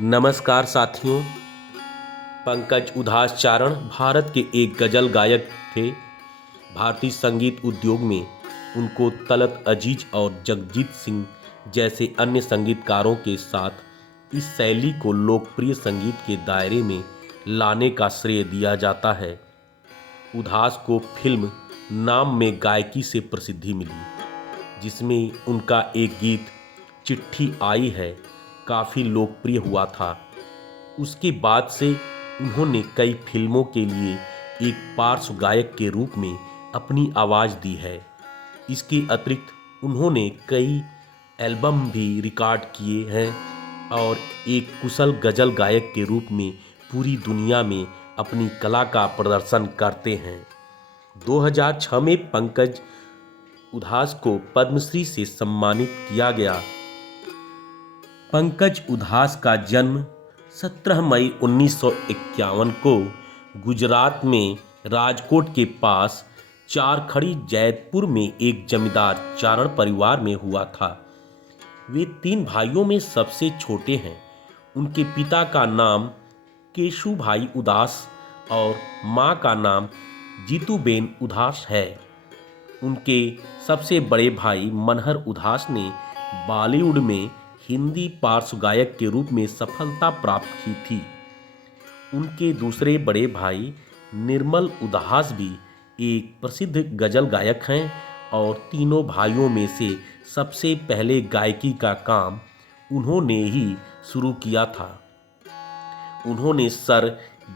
नमस्कार साथियों। पंकज उधास चारण भारत के एक गज़ल गायक थे। भारतीय संगीत उद्योग में उनको तलत अजीज और जगजीत सिंह जैसे अन्य संगीतकारों के साथ इस शैली को लोकप्रिय संगीत के दायरे में लाने का श्रेय दिया जाता है। उधास को फिल्म नाम में गायकी से प्रसिद्धि मिली, जिसमें उनका एक गीत चिट्ठी आई है काफ़ी लोकप्रिय हुआ था। उसके बाद से उन्होंने कई फिल्मों के लिए एक पार्श्व गायक के रूप में अपनी आवाज़ दी है। इसके अतिरिक्त उन्होंने कई एल्बम भी रिकॉर्ड किए हैं और एक कुशल गज़ल गायक के रूप में पूरी दुनिया में अपनी कला का प्रदर्शन करते हैं। 2006 में पंकज उधास को पद्मश्री से सम्मानित किया गया। पंकज उधास का जन्म 17 मई 1951 को गुजरात में राजकोट के पास चारखड़ी जैतपुर में एक जमींदार चारण परिवार में हुआ था। वे 3 भाइयों में सबसे छोटे हैं। उनके पिता का नाम केशुभाई उदास और मां का नाम जीतूबेन उदास है। उनके सबसे बड़े भाई मनहर उदास ने बॉलीवुड में हिंदी पार्श्व गायक के रूप में सफलता प्राप्त की थी। उनके दूसरे बड़े भाई निर्मल उदास भी एक प्रसिद्ध गज़ल गायक हैं और तीनों भाइयों में से सबसे पहले गायकी का काम उन्होंने ही शुरू किया था। उन्होंने सर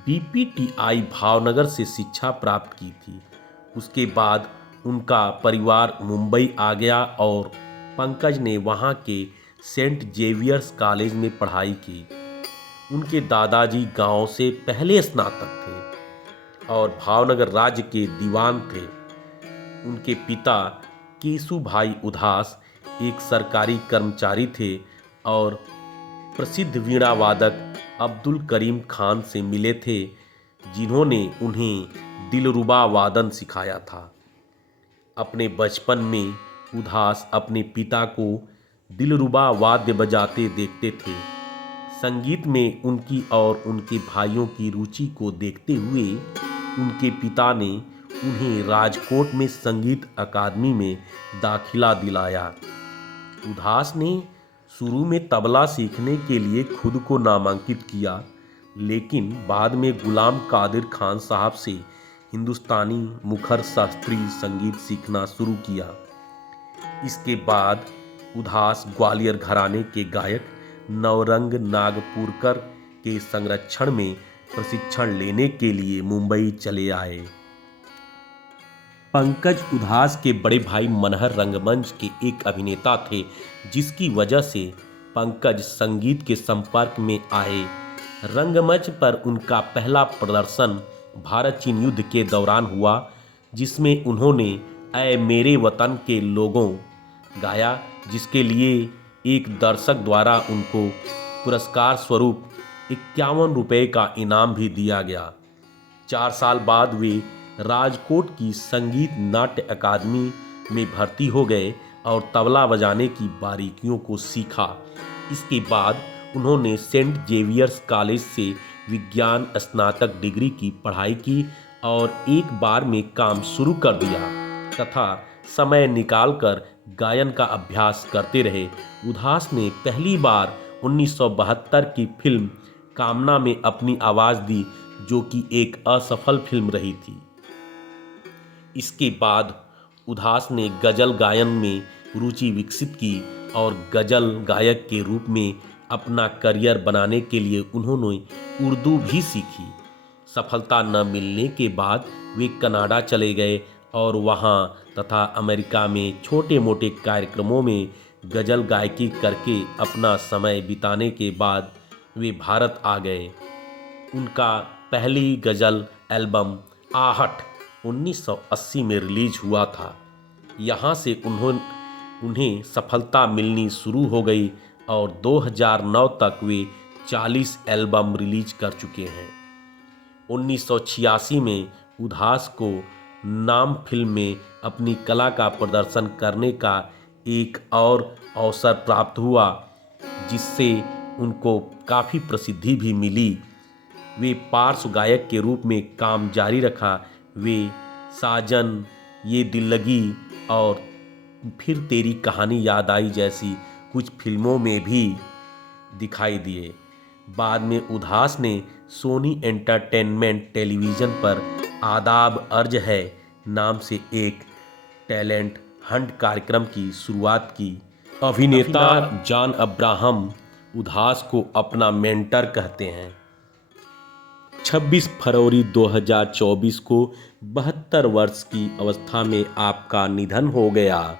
BPTI भावनगर से शिक्षा प्राप्त की थी। उसके बाद उनका परिवार मुंबई आ गया और पंकज ने वहाँ के सेंट जेवियर्स कॉलेज में पढ़ाई की। उनके दादाजी गांव से पहले स्नातक थे और भावनगर राज्य के दीवान थे। उनके पिता केशुभाई उदास एक सरकारी कर्मचारी थे और प्रसिद्ध वीणा वादक अब्दुल करीम खान से मिले थे, जिन्होंने उन्हें दिलरुबा वादन सिखाया था। अपने बचपन में उदास अपने पिता को दिलरुबा वाद्य बजाते देखते थे। संगीत में उनकी और उनके भाइयों की रुचि को देखते हुए उनके पिता ने उन्हें राजकोट में संगीत अकादमी में दाखिला दिलाया। उदास ने शुरू में तबला सीखने के लिए खुद को नामांकित किया, लेकिन बाद में गुलाम कादिर खान साहब से हिंदुस्तानी मुखर शास्त्रीय संगीत सीखना शुरू किया। इसके बाद उदास ग्वालियर घराने के गायक नवरंग नागपुरकर के संरक्षण में प्रशिक्षण लेने के लिए मुंबई चले आए। पंकज उदास के बड़े भाई मनहर रंगमंच के एक अभिनेता थे, जिसकी वजह से पंकज संगीत के संपर्क में आए। रंगमंच पर उनका पहला प्रदर्शन भारत चीन युद्ध के दौरान हुआ, जिसमें उन्होंने ऐ मेरे वतन के लोगों गाया, जिसके लिए एक दर्शक द्वारा उनको पुरस्कार स्वरूप 51 रुपये का इनाम भी दिया गया। 4 साल बाद वे राजकोट की संगीत नाट्य अकादमी में भर्ती हो गए और तबला बजाने की बारीकियों को सीखा। इसके बाद उन्होंने सेंट जेवियर्स कॉलेज से विज्ञान स्नातक डिग्री की पढ़ाई की और एक बार में काम शुरू कर दिया तथा समय निकालकर गायन का अभ्यास करते रहे। उदास ने पहली बार 1972 की फिल्म कामना में अपनी आवाज़ दी, जो कि एक असफल फिल्म रही थी। इसके बाद उदास ने गज़ल गायन में रुचि विकसित की और गज़ल गायक के रूप में अपना करियर बनाने के लिए उन्होंने उर्दू भी सीखी। सफलता न मिलने के बाद वे कनाडा चले गए और वहाँ तथा अमेरिका में छोटे मोटे कार्यक्रमों में गज़ल गायकी करके अपना समय बिताने के बाद वे भारत आ गए। उनका पहली गज़ल एल्बम आहट 1980 में रिलीज हुआ था। यहाँ से उन्हें सफलता मिलनी शुरू हो गई और 2009 तक वे 40 एल्बम रिलीज कर चुके हैं। 1986 में उदास को नाम फिल्म में अपनी कला का प्रदर्शन करने का एक और अवसर प्राप्त हुआ, जिससे उनको काफ़ी प्रसिद्धि भी मिली। वे पार्श्व गायक के रूप में काम जारी रखा। वे साजन, ये दिल लगी और फिर तेरी कहानी याद आई जैसी कुछ फिल्मों में भी दिखाई दिए। बाद में उदास ने सोनी एंटरटेनमेंट टेलीविज़न पर आदाब अर्ज है नाम से एक टैलेंट हंट कार्यक्रम की शुरुआत की। अभिनेता जॉन अब्राहम उदास को अपना मेंटर कहते हैं। 26 फरवरी 2024 को 72 वर्ष की अवस्था में आपका निधन हो गया।